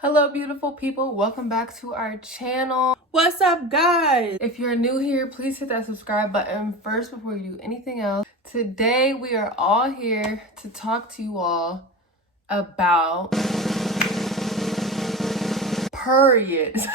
Hello beautiful people, welcome back to our channel. What's up, guys? If you're new here, please hit that subscribe button first before you do anything else. Today we are all here to talk to you all about periods.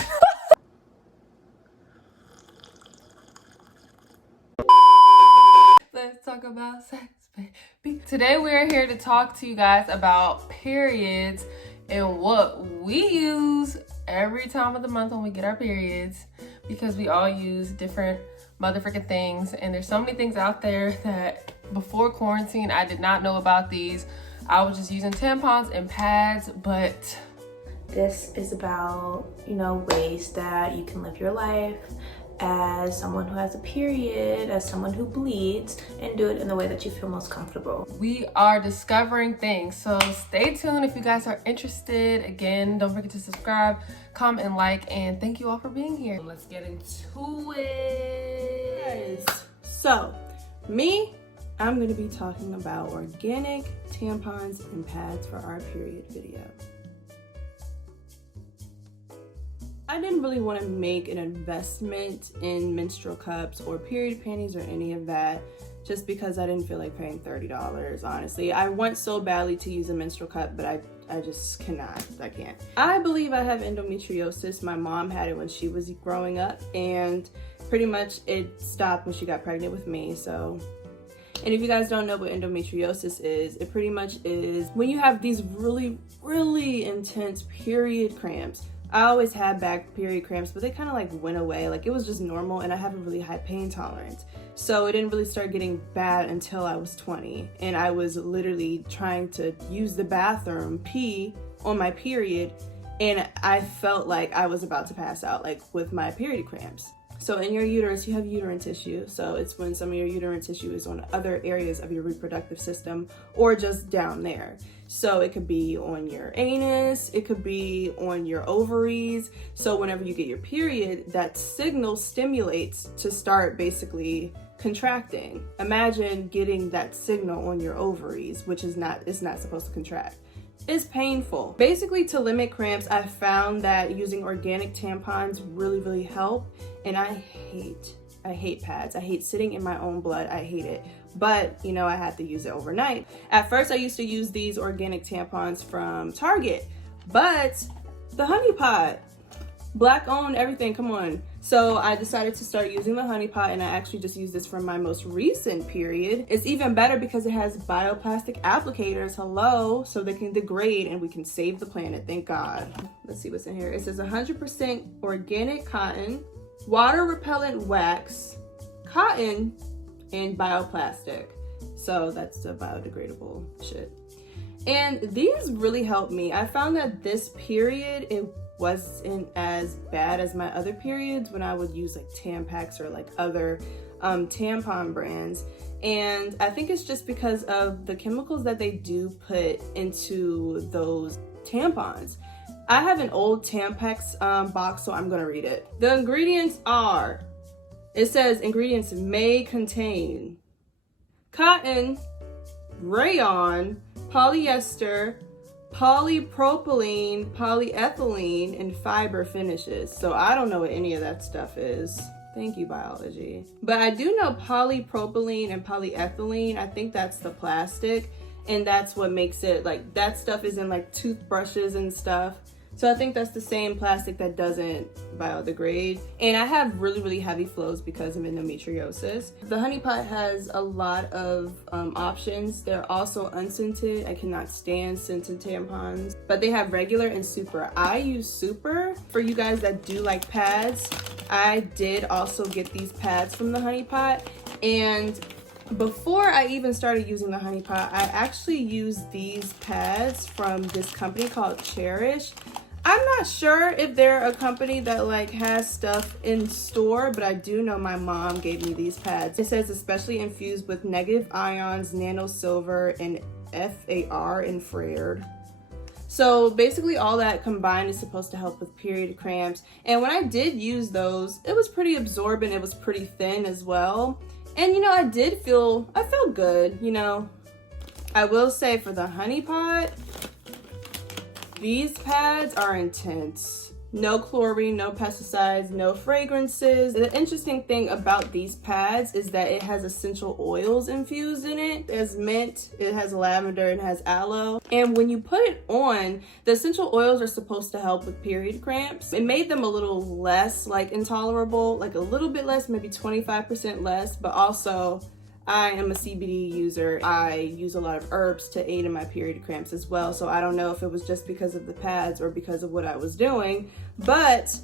Let's talk about sex, baby. Today we are here to talk to you guys about periods and what we use every time of the month when we get our periods, because we all use different motherfucking things, and there's so many things out there that before quarantine I did not know about these. I was just using tampons and pads, but this is about, ways that you can live your life as someone who has a period, as someone who bleeds, and do it in the way that you feel most comfortable. We are discovering things, so stay tuned if you guys are interested. Again, don't forget to subscribe, comment, and like, and thank you all for being here. Let's get into it. Guys, so I'm going to be talking about organic tampons and pads for our period video. I didn't really want to make an investment in menstrual cups or period panties or any of that, just because I didn't feel like paying $30, honestly. I want so badly to use a menstrual cup, but I just cannot. I can't. I believe I have endometriosis. My mom had it when she was growing up, and pretty much it stopped when she got pregnant with me, so. And if you guys don't know what endometriosis is, it pretty much is when you have these really, really intense period cramps. I always had back period cramps, but they kind of like went away. Like it was just normal, and I have a really high pain tolerance. So it didn't really start getting bad until I was 20. And I was literally trying to use the bathroom, pee on my period, and I felt like I was about to pass out, like with my period cramps. So in your uterus, you have uterine tissue. So it's when some of your uterine tissue is on other areas of your reproductive system or just down there. So it could be on your anus, it could be on your ovaries. So whenever you get your period, that signal stimulates to start basically contracting. Imagine getting that signal on your ovaries, which is it's not supposed to contract. It's painful. Basically, to limit cramps, I found that using organic tampons really help. And I hate pads. I hate sitting in my own blood. I hate it. But, I had to use it overnight. At first, I used to use these organic tampons from Target. But the Honey Pot, Black owned, everything, come on. So I decided to start using the Honey Pot, and I actually just used this for my most recent period. It's even better because it has bioplastic applicators, so they can degrade and we can save the planet, thank God. Let's see what's in here. It says 100% organic cotton, water repellent wax, cotton, and bioplastic. So that's the biodegradable shit. And these really helped me. I found that this period, it wasn't as bad as my other periods when I would use like Tampax or like other tampon brands. And I think it's just because of the chemicals that they do put into those tampons. I have an old Tampax box, so I'm gonna read it. The ingredients are, it says ingredients may contain cotton, rayon, polyester, polypropylene, polyethylene, and fiber finishes. So I don't know what any of that stuff is. Thank you, biology. But I do know polypropylene and polyethylene. I think that's the plastic, and that's what makes it, like, that stuff is in like toothbrushes and stuff. So I think that's the same plastic that doesn't biodegrade. And I have really heavy flows because of endometriosis. The Honey Pot has a lot of options. They're also unscented. I cannot stand scented tampons, but they have regular and super. I use super. For you guys that do like pads, I did also get these pads from the Honey Pot. And before I even started using the Honey Pot, I actually used these pads from this company called Cherish. I'm not sure if they're a company that like has stuff in store, but I do know my mom gave me these pads. It says especially infused with negative ions, nano silver, and FAR infrared. So basically all that combined is supposed to help with period cramps. And when I did use those, it was pretty absorbent. It was pretty thin as well. And I felt good, I will say for the Honey Pot, These pads are intense. No chlorine, no pesticides, no fragrances. The interesting thing about these pads is that it has essential oils infused in it. It has mint, it has lavender, it has aloe. And when you put it on, the essential oils are supposed to help with period cramps. It made them a little less like intolerable, like a little bit less, maybe 25% less, but also I am a CBD user. I use a lot of herbs to aid in my period cramps as well. So I don't know if it was just because of the pads or because of what I was doing, but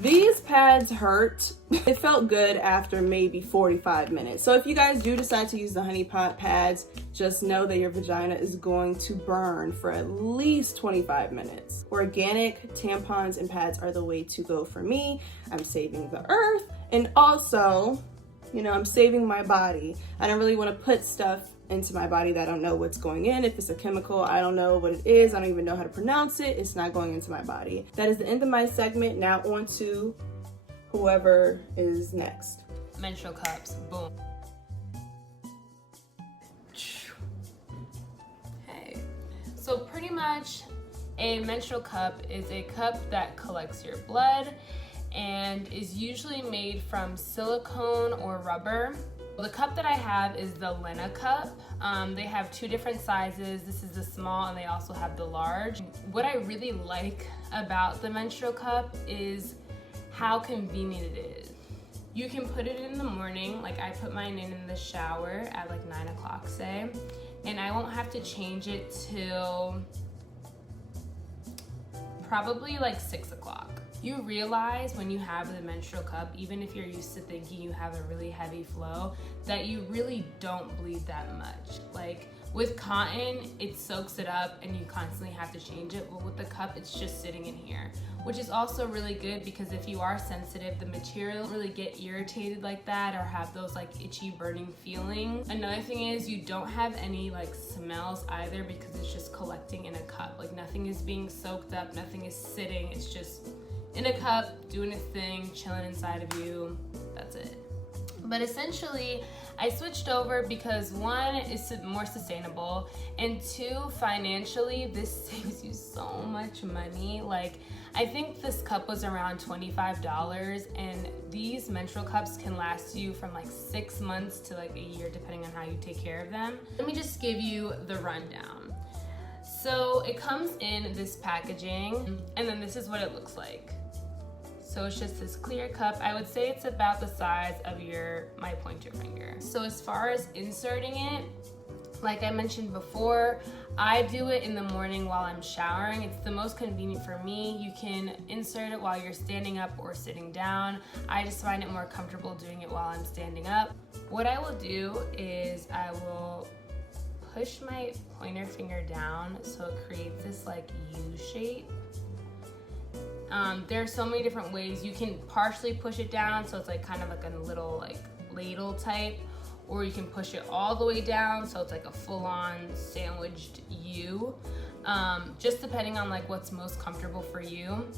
these pads hurt. It felt good after maybe 45 minutes. So if you guys do decide to use the honey pot pads, just know that your vagina is going to burn for at least 25 minutes. Organic tampons and pads are the way to go for me. I'm saving the earth, and also, you know, I'm saving my body. I don't really want to put stuff into my body that I don't know what's going in. If it's a chemical, I don't know what it is. I don't even know how to pronounce it. It's not going into my body. That is the end of my segment. Now on to whoever is next. Menstrual cups, boom. Hey. So pretty much a menstrual cup is a cup that collects your blood and is usually made from silicone or rubber. The cup that I have is the Lena cup. They have two different sizes. This is the small and they also have the large. What I really like about the menstrual cup is how convenient it is. You can put it in the morning, like I put mine in the shower at like 9 o'clock say, and I won't have to change it till probably like 6 o'clock. You realize when you have the menstrual cup, even if you're used to thinking you have a really heavy flow, that you really don't bleed that much. Like with cotton, it soaks it up and you constantly have to change it, but with the cup, it's just sitting in here, which is also really good because if you are sensitive, the material doesn't really get irritated like that or have those like itchy burning feelings. Another thing is you don't have any like smells either because it's just collecting in a cup. Like nothing is being soaked up, nothing is sitting, it's just in a cup, doing its thing, chilling inside of you, that's it. But essentially, I switched over because one, it's more sustainable, and two, financially, this saves you so much money. Like, I think this cup was around $25, and these menstrual cups can last you from like 6 months to like a year, depending on how you take care of them. Let me just give you the rundown. So it comes in this packaging, and then this is what it looks like. So it's just this clear cup. I would say it's about the size of my pointer finger. So as far as inserting it, like I mentioned before, I do it in the morning while I'm showering. It's the most convenient for me. You can insert it while you're standing up or sitting down. I just find it more comfortable doing it while I'm standing up. What I will do is I will push my pointer finger down so it creates this like U shape. There are so many different ways. You can partially push it down so it's like kind of like a little like ladle type, or you can push it all the way down so it's like a full-on sandwiched U, just depending on like what's most comfortable for you.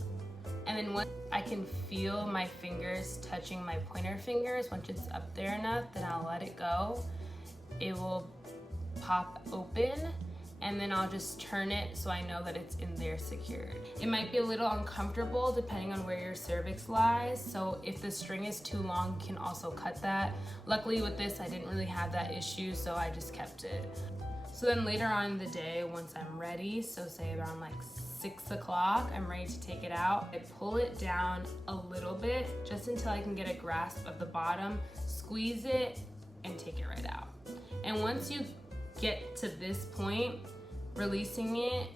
And then once I can feel my fingers touching my pointer fingers, once it's up there enough, then I'll let it go. It will pop open, and then I'll just turn it so I know that it's in there secured. It might be a little uncomfortable depending on where your cervix lies, so if the string is too long, you can also cut that. Luckily with this, I didn't really have that issue, so I just kept it. So then later on in the day, once I'm ready, so say around like 6 o'clock, I'm ready to take it out. I pull it down a little bit, just until I can get a grasp of the bottom, squeeze it, and take it right out. And once you get to this point, releasing it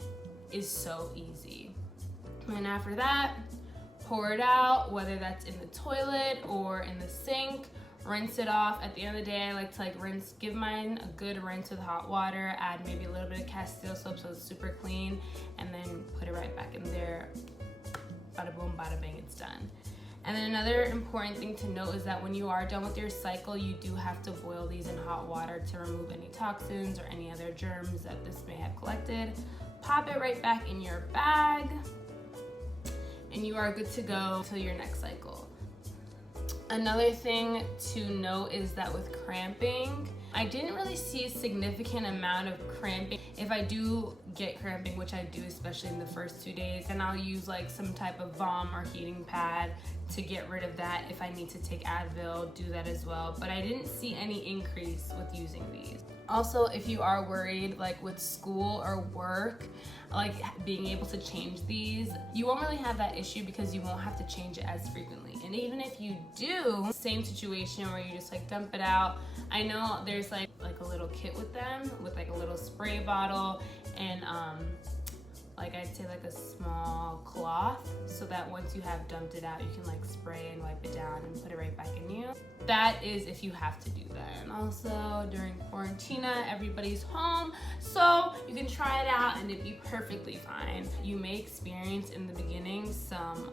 is so easy. And after that, pour it out, whether that's in the toilet or in the sink, rinse it off. At the end of the day, I like to give mine a good rinse with hot water, add maybe a little bit of Castile soap so it's super clean, and then put it right back in there. Bada boom, bada bang, it's done. And then another important thing to note is that when you are done with your cycle, you do have to boil these in hot water to remove any toxins or any other germs that this may have collected. Pop it right back in your bag, and you are good to go until your next cycle. Another thing to note is that with cramping, I didn't really see a significant amount of cramping. If I do get cramping, which I do, especially in the first 2 days, then I'll use like some type of balm or heating pad to get rid of that. If I need to take Advil, do that as well. But I didn't see any increase with using these. Also, if you are worried like with school or work, like being able to change these, you won't really have that issue because you won't have to change it as frequently. And even if you do, same situation where you just like dump it out. I know there's like a little kit with them with like a little spray bottle and like I'd say like a small cloth, so that once you have dumped it out, you can like spray and wipe it down and put it right back in you. That is if you have to do that. And also during quarantina, everybody's home, so you can try it out and it'd be perfectly fine. You may experience in the beginning some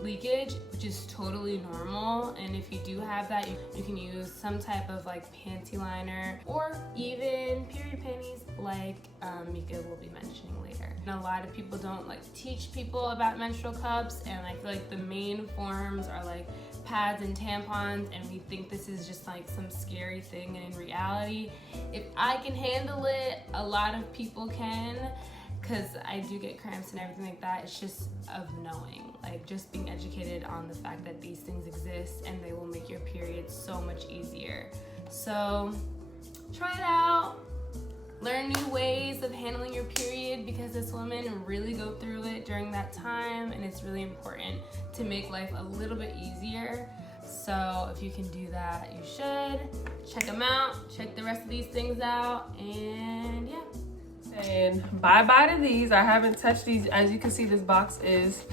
leakage, which is totally normal, and if you do have that, you can use some type of like panty liner or even period panties like Mika will be mentioning later. And a lot of people don't like teach people about menstrual cups, and I feel like the main forms are like pads and tampons, and we think this is just like some scary thing, and in reality, if I can handle it, a lot of people can. Because I do get cramps and everything like that. It's just of knowing, like just being educated on the fact that these things exist and they will make your period so much easier. So try it out, learn new ways of handling your period, because as women really go through it during that time, and it's really important to make life a little bit easier. So if you can do that, you should. Check them out, check the rest of these things out, and yeah. And bye-bye to these. I haven't touched these. As you can see, this box is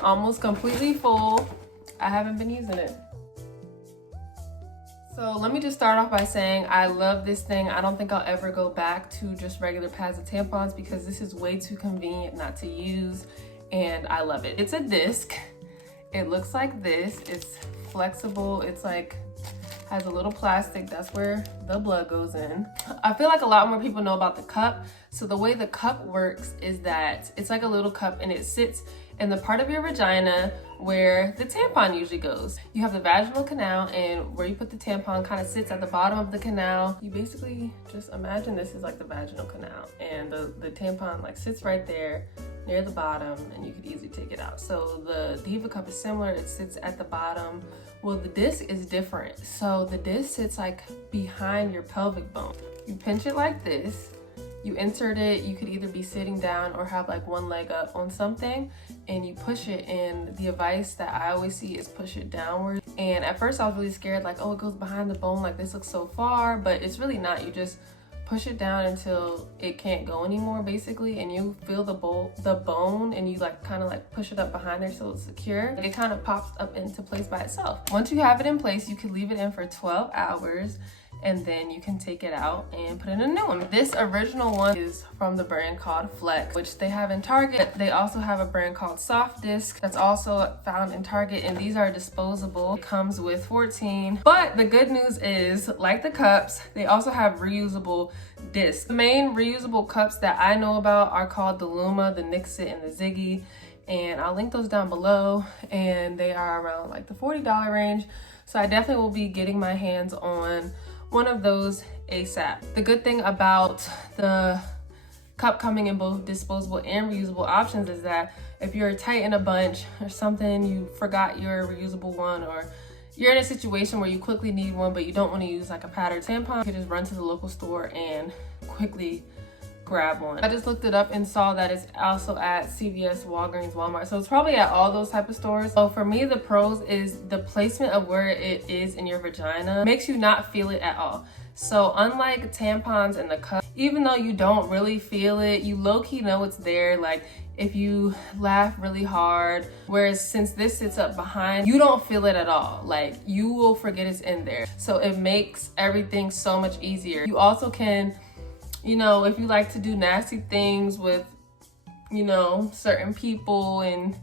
almost completely full. I haven't been using it. So let me just start off by saying I love this thing. I don't think I'll ever go back to just regular pads of tampons because this is way too convenient not to use, and I love it. It's a disc. It looks like this. It's flexible. It's like has a little plastic, that's where the blood goes in. I feel like a lot more people know about the cup. So the way the cup works is that it's like a little cup and it sits in the part of your vagina where the tampon usually goes. You have the vaginal canal, and where you put the tampon kind of sits at the bottom of the canal. You basically just imagine this is like the vaginal canal, and the tampon like sits right there near the bottom, and you could easily take it out. So the Diva cup is similar, it sits at the bottom. Well, the disc is different. So the disc sits like behind your pelvic bone. You pinch it like this, you insert it, you could either be sitting down or have like one leg up on something, and you push it, and the advice that I always see is push it downward. And at first I was really scared, like, oh, it goes behind the bone, like this looks so far, but it's really not. You just push it down until it can't go anymore, basically, and you feel the bone, and you like kind of like push it up behind there so it's secure. It kind of pops up into place by itself. Once you have it in place, you can leave it in for 12 hours, and then you can take it out and put in a new one. This original one is from the brand called Flex, which they have in Target. They also have a brand called Soft Disc that's also found in Target, and these are disposable. It comes with 14. But the good news is, like the cups, they also have reusable discs. The main reusable cups that I know about are called the Luma, the Nixit, and the Ziggy, and I'll link those down below, and they are around like the $40 range. So I definitely will be getting my hands on one of those ASAP. The good thing about the cup coming in both disposable and reusable options is that if you're tight in a bunch or something, you forgot your reusable one, or you're in a situation where you quickly need one but you don't want to use like a pad or tampon, you can just run to the local store and quickly grab one. I just looked it up and saw that it's also at CVS, Walgreens, Walmart, so it's probably at all those type of stores. So for me, the pros is the placement of where it is in your vagina makes you not feel it at all. So unlike tampons in the cup, even though you don't really feel it, you low-key know it's there, like if you laugh really hard. Whereas since this sits up behind, you don't feel it at all. Like you will forget it's in there. So it makes everything so much easier. You also can, you know, if you like to do nasty things with, you know, certain people and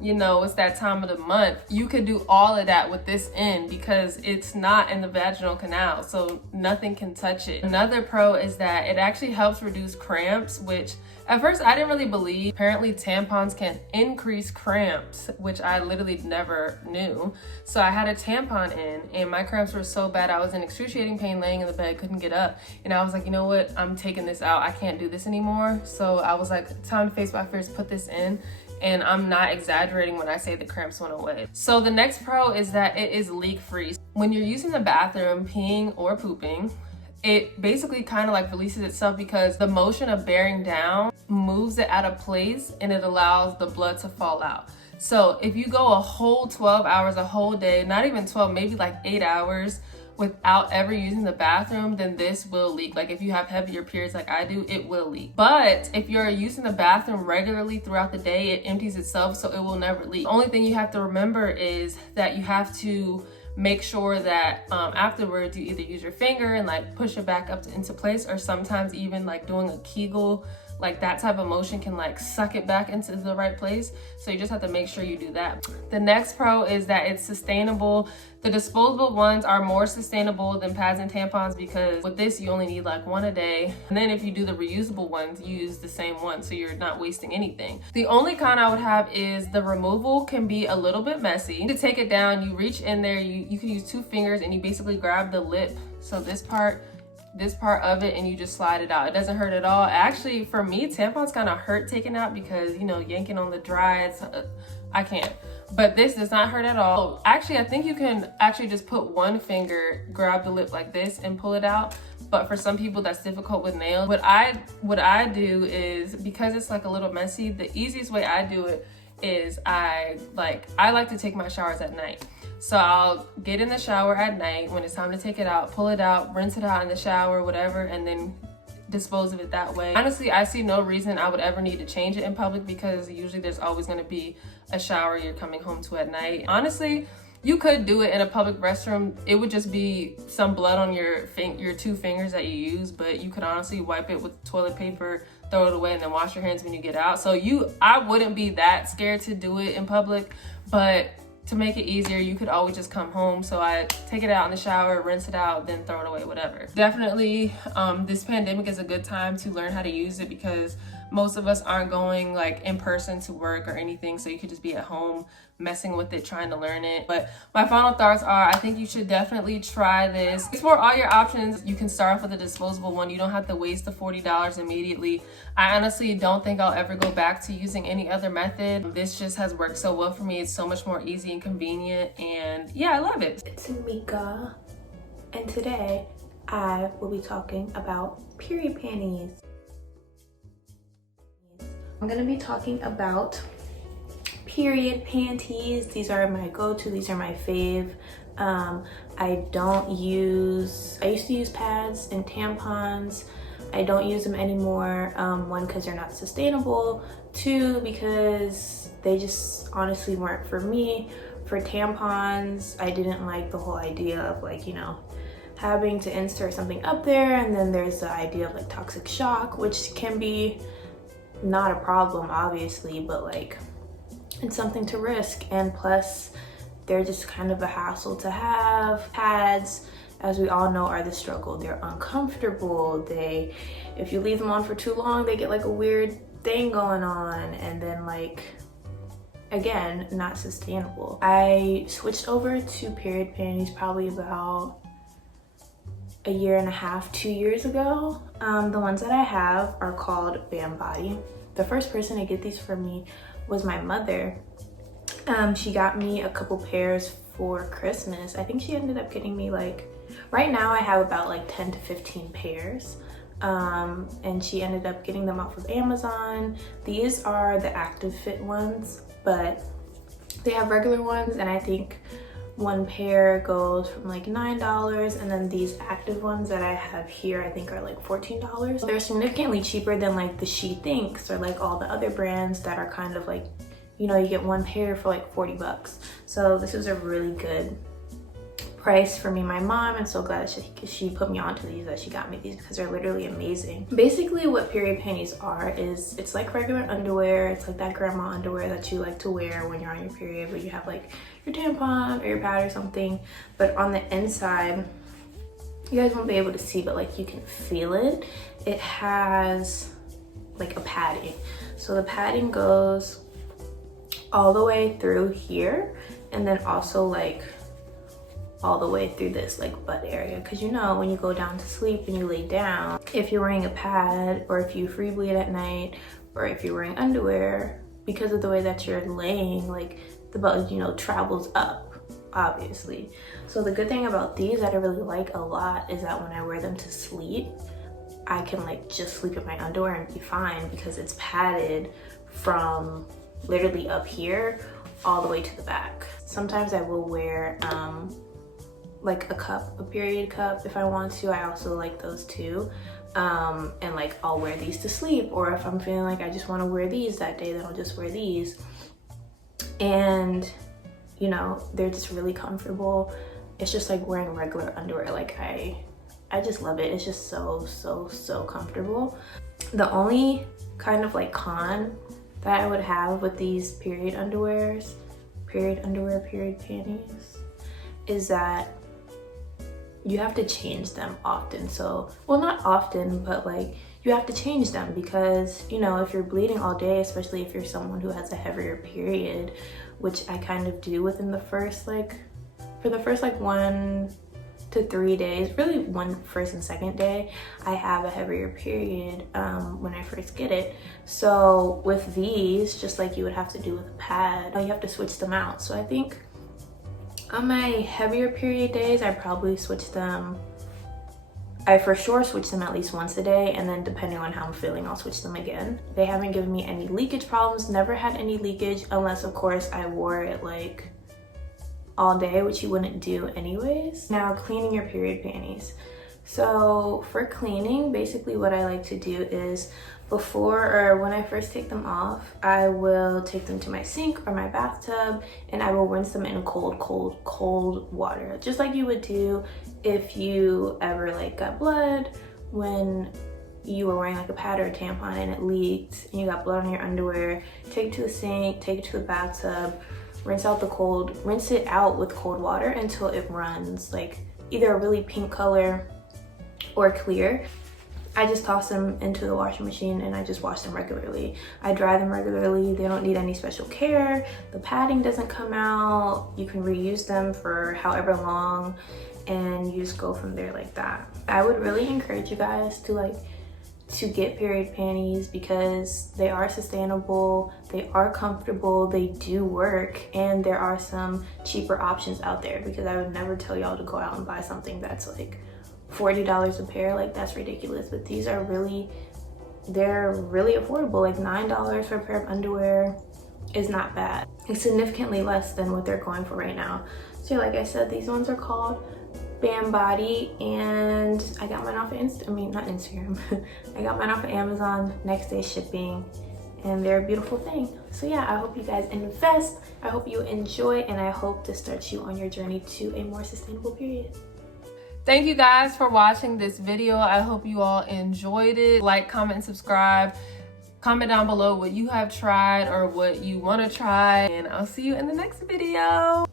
you know, it's that time of the month, you could do all of that with this in because it's not in the vaginal canal, so nothing can touch it. Another pro is that it actually helps reduce cramps, which at first I didn't really believe. Apparently tampons can increase cramps, which I literally never knew. So I had a tampon in and my cramps were so bad. I was in excruciating pain laying in the bed, couldn't get up. And I was like, you know what? I'm taking this out. I can't do this anymore. So I was like, time to face my fears, put this in. And I'm not exaggerating when I say the cramps went away. So the next pro is that it is leak free. When you're using the bathroom, peeing or pooping, it basically kind of like releases itself because the motion of bearing down moves it out of place and it allows the blood to fall out. So if you go a whole 12 hours, a whole day, not even 12, maybe like 8 hours without ever using the bathroom, then this will leak. Like if you have heavier periods like I do, it will leak. But if you're using the bathroom regularly throughout the day, it empties itself, so it will never leak. The only thing you have to remember is that you have to make sure that afterwards you either use your finger and like push it back up into place, or sometimes even like doing a Kegel, like that type of motion can like suck it back into the right place. So you just have to make sure you do that. The next pro is that it's sustainable. The disposable ones are more sustainable than pads and tampons because with this you only need like one a day. And then if you do the reusable ones, you use the same one, so you're not wasting anything. The only con I would have is the removal can be a little bit messy. To take it down, you reach in there, you can use 2 fingers and you basically grab the lip. So this part of it, and you just slide it out. It doesn't hurt at all. Actually, for me, tampons kind of hurt taking out because, you know, yanking on the dry, it's, I can't. But this does not hurt at all. Actually, I think you can actually just put 1 finger, grab the lip like this and pull it out. But for some people that's difficult with nails. What I do is, because it's like a little messy, the easiest way I do it is I like to take my showers at night. So I'll get in the shower at night when it's time to take it out, pull it out, rinse it out in the shower, whatever, and then dispose of it that way. Honestly, I see no reason I would ever need to change it in public because usually there's always going to be a shower you're coming home to at night. Honestly, you could do it in a public restroom. It would just be some blood on your 2 fingers that you use, but you could honestly wipe it with toilet paper, throw it away, and then wash your hands when you get out. So I wouldn't be that scared to do it in public, but to make it easier, you could always just come home. So I take it out in the shower, rinse it out, then throw it away, whatever. Definitely, this pandemic is a good time to learn how to use it because most of us aren't going like in person to work or anything. So you could just be at home messing with it, trying to learn it. But my final thoughts are, I think you should definitely try this. Explore all your options. You can start off with a disposable one. You don't have to waste the $40 immediately. I honestly don't think I'll ever go back to using any other method. This just has worked so well for me. It's so much more easy and convenient, and yeah, I love it. It's Mika, and today I will be talking about period panties. I'm gonna be talking about period panties. These are my go-to, these are my fave. I used to use pads and tampons. I don't use them anymore. 1, because they're not sustainable. 2, because they just honestly weren't for me. For tampons, I didn't like the whole idea of like, you know, having to insert something up there, and then there's the idea of like toxic shock, which can be not a problem obviously, but like it's something to risk. And plus they're just kind of a hassle to have. Pads, as we all know, are the struggle. They're uncomfortable. If you leave them on for too long, they get like a weird thing going on, and then like, again, not sustainable. I switched over to period panties probably about 1.5 years, 2 years ago. The ones that I have are called Bam Body. The first person to get these for me was my mother. She got me a couple pairs for Christmas. I think she ended up getting me like, right now I have about like 10 to 15 pairs. And she ended up getting them off of Amazon. These are the Active Fit ones, but they have regular ones, and I think 1 pair goes from like $9, and then these active ones that I have here I think are like $14. They're significantly cheaper than like the She Thinks or like all the other brands that are kind of like, you know, you get 1 pair for like $40. So this is a really good price for me and my mom. I'm so glad that she put me onto these, that she got me these, because they're literally amazing. Basically what period panties are is, it's like regular underwear. It's like that grandma underwear that you like to wear when you're on your period, but you have like your tampon or your pad or something. But on the inside, you guys won't be able to see, but like you can feel it. It has like a padding. So the padding goes all the way through here, and then also like all the way through this like butt area, because you know when you go down to sleep and you lay down, if you're wearing a pad or if you free bleed at night or if you're wearing underwear, because of the way that you're laying, like the butt, you know, travels up, obviously. So the good thing about these that I really like a lot is that when I wear them to sleep, I can like just sleep in my underwear and be fine, because it's padded from literally up here all the way to the back. Sometimes I will wear like a cup, a period cup if I want to. I also like those too. And like I'll wear these to sleep, or if I'm feeling like I just want to wear these that day, then I'll just wear these. And you know, they're just really comfortable. It's just like wearing regular underwear. Like I just love it. It's just so comfortable. The only kind of like con that I would have with these period underwears, period panties, is that you have to change them often. So, well, not often, but like you have to change them, because you know, if you're bleeding all day, especially if you're someone who has a heavier period, which I kind of do within the first like, for the first like 1 to 3 days, really first and second day, I have a heavier period when I first get it. So with these, just like you would have to do with a pad, you have to switch them out. So I think on my heavier period days, I probably switch them. I for sure switch them at least once a day, and then depending on how I'm feeling, I'll switch them again. They haven't given me any leakage problems, never had any leakage, unless of course I wore it like all day, which you wouldn't do anyways. Now, cleaning your period panties. So for cleaning, basically what I like to do is before, or when I first take them off, I will take them to my sink or my bathtub, and I will rinse them in cold water, just like you would do if you ever like got blood when you were wearing like a pad or a tampon and it leaked and you got blood on your underwear. Take it to the sink, take it to the bathtub, rinse it out with cold water until it runs like either a really pink color or clear. I just toss them into the washing machine and I just wash them regularly. I dry them regularly. They don't need any special care. The padding doesn't come out. You can reuse them for however long, and you just go from there like that. I would really encourage you guys to get period panties, because they are sustainable, they are comfortable, they do work, and there are some cheaper options out there, because I would never tell y'all to go out and buy something that's like $40 a pair. Like, that's ridiculous. But these are they're really affordable. Like $9 for a pair of underwear is not bad. It's significantly less than what they're going for right now. So like I said, these ones are called Bam Body, and I got mine off of not Instagram. I got mine off of Amazon, next day shipping, and they're a beautiful thing. So yeah, I hope you guys invest, I hope you enjoy, and I hope to start you on your journey to a more sustainable period. Thank you guys for watching this video. I hope you all enjoyed it. Like, comment, and subscribe. Comment down below what you have tried or what you want to try, and I'll see you in the next video.